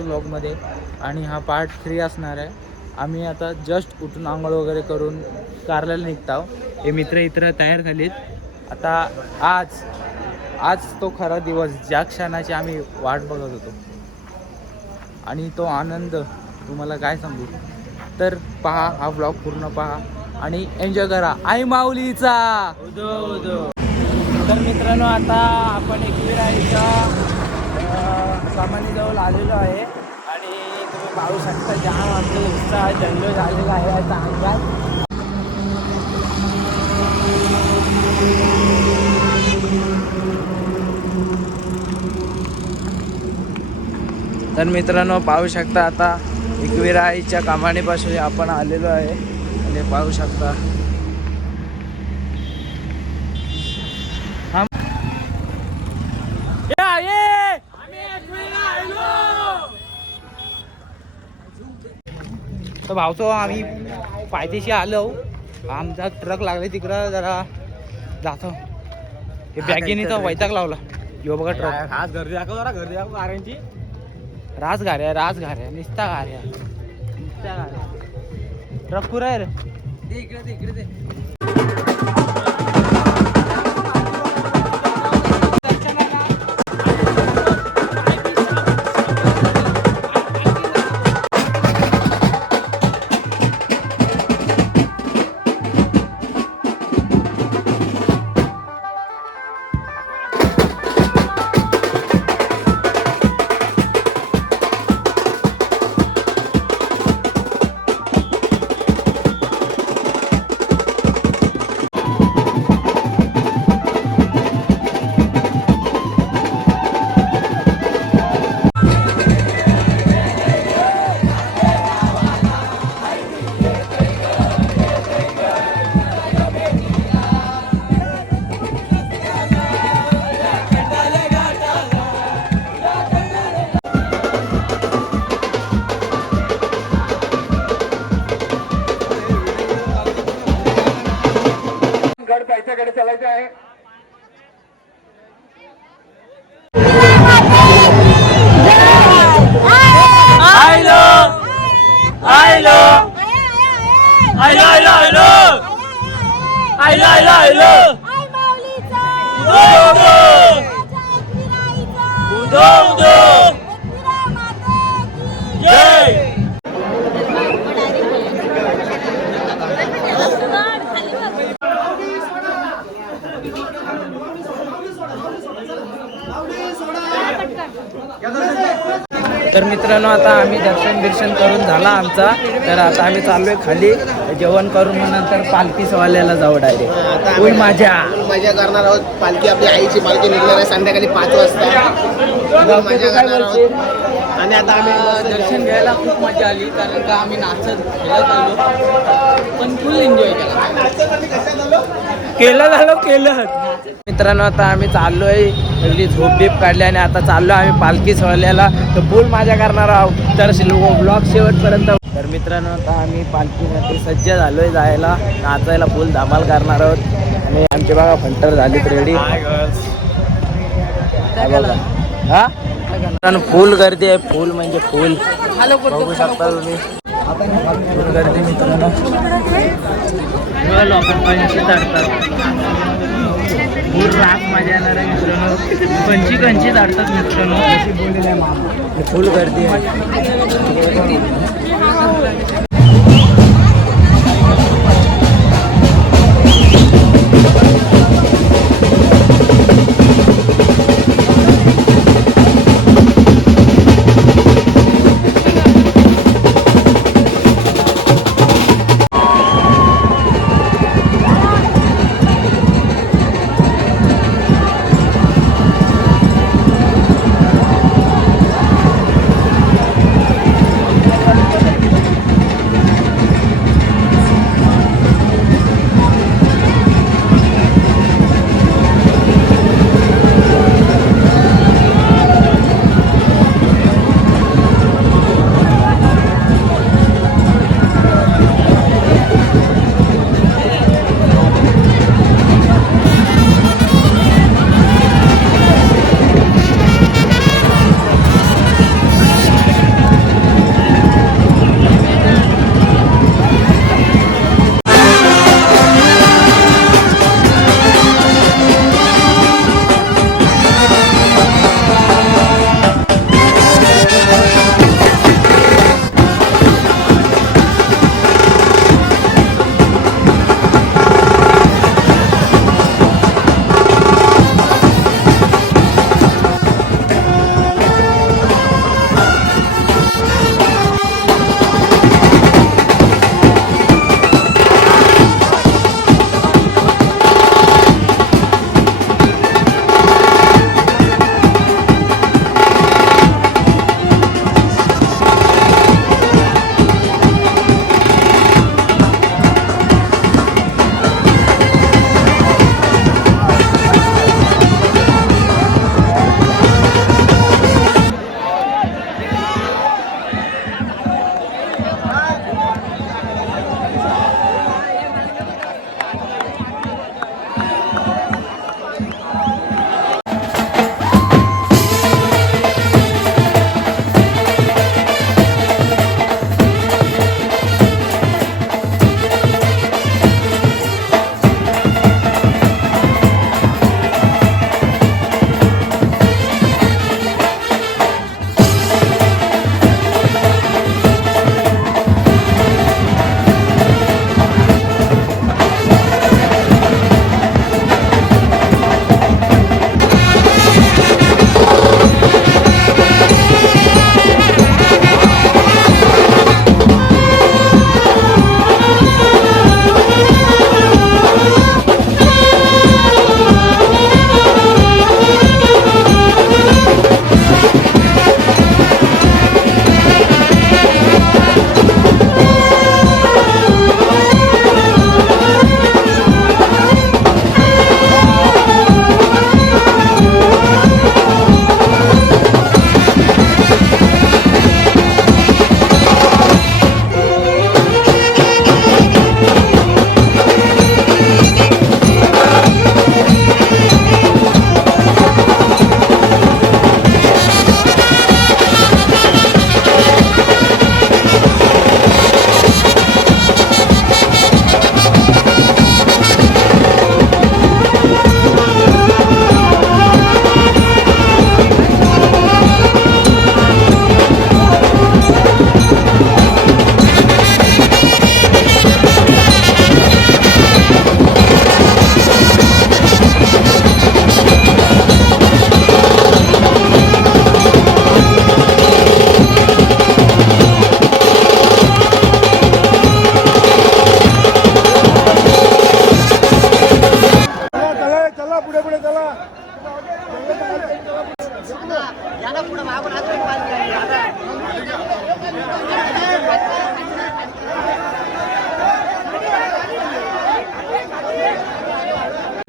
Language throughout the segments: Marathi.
ब्लॉगमध्ये आणि हा पार्ट थ्री असणार आहे. आम्ही आता जस्ट उठून आंघोळ वगैरे करून कारल्याला निघतो हे मित्र इतर तयार झालीत. आता आज आज तो खरा दिवस. ज्या क्षणाची आम्ही वाट बघत होतो. आणि तो आनंद तुम्हाला काय सांगू? तर पहा हा ब्लॉग पूर्ण पहा. आणि एन्जॉय करा. आई माऊलीचा! तर मित्रांनो आता आपण एकविराईच्या सामान्यजवळ आलेलो आहे. आणि तुम्ही पाहू शकता जाम आमचा उत्साह जल्लोष झालेला आहे आता अंगात तर मित्रांनो पाहू शकता आता एकविराईच्या कामाणीपासून आपण आलेलो आहे. आणि पाहू शकता. हा. या, ये! तर भावतो आम्ही पायथ्याशी आलो. आमचा ट्रक लागले तिकडं जरा जातो. हे बॅगेने तर वैताग लावला. यो बघा ट्रक आज गर्दी दाखव जरा गर्दी दाखव गाड्यांची रास घाऱ्या रास घाऱ्या निस्ता घाऱ्या निस्ता घाऱ्या ट्रक पुरा आहे रे? इकडे इकडे ते. पक्षाकडे चालायचं आहे. Go, go! तर मित्रांनो आता आम्ही दर्शन बिर्शन करून झाला आमचा. तर आता आम्ही चाललोय खाली. जेवण करून मग नंतर पालखी सवाल्याला जाऊ डायरेक्ट फुल माझ्या. मजा करणार आहोत. पालखी आपली आईची पालखी निघणार आहे संध्याकाळी पाच वाजता. मजा करणार आहोत. आणि आता आम्ही दर्शन घ्यायला खूप मजा आली कारण का आम्ही नाचत खेळत आलो. पण फुल एन्जॉय केला. केलं झालं केलं. मित्रांनो आता आम्ही चाललोय. सगळी झोप बीप काढली आणि आता चाललो आम्ही पालखी सोहळ्याला. तर फुल मजा करणार आहोत. तर ब्लॉग शेवटपर्यंत. तर मित्रांनो आता आम्ही पालखीमध्ये सज्ज झालोय जायला. नाचायला फुल धमाल करणार आहोत. आणि आमचे बघा फंटर झालीत रेडी हा मित्रांनो फुल गर्दी आहे. फुल म्हणजे फुल. बघू शकता तुम्ही. फुल गर्दी मित्रांनो. बघा आपण पंची फुल मजा येणार आहे मित्रांनो. पंची कंची मित्रांनो. फुल गर्दी आहे.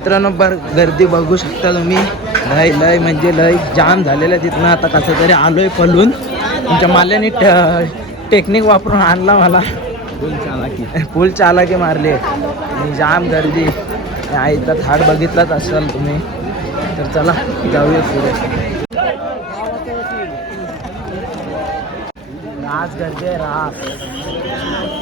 मित्रांनो बर गर्दी बघू शकता तुम्ही. लय लय म्हणजे लय जाम झालेलं आहे तिथनं. आता कसं तरी आलोय पळून तुमच्या माल्याने टेक्निक वापरून आणला मला. फुल चालाकी. मारली. आणि जाम गर्दी. आईचा थाट बघितलाच असाल तुम्ही. तर चला जाऊया पुढे. रास गर्दी आहे रास.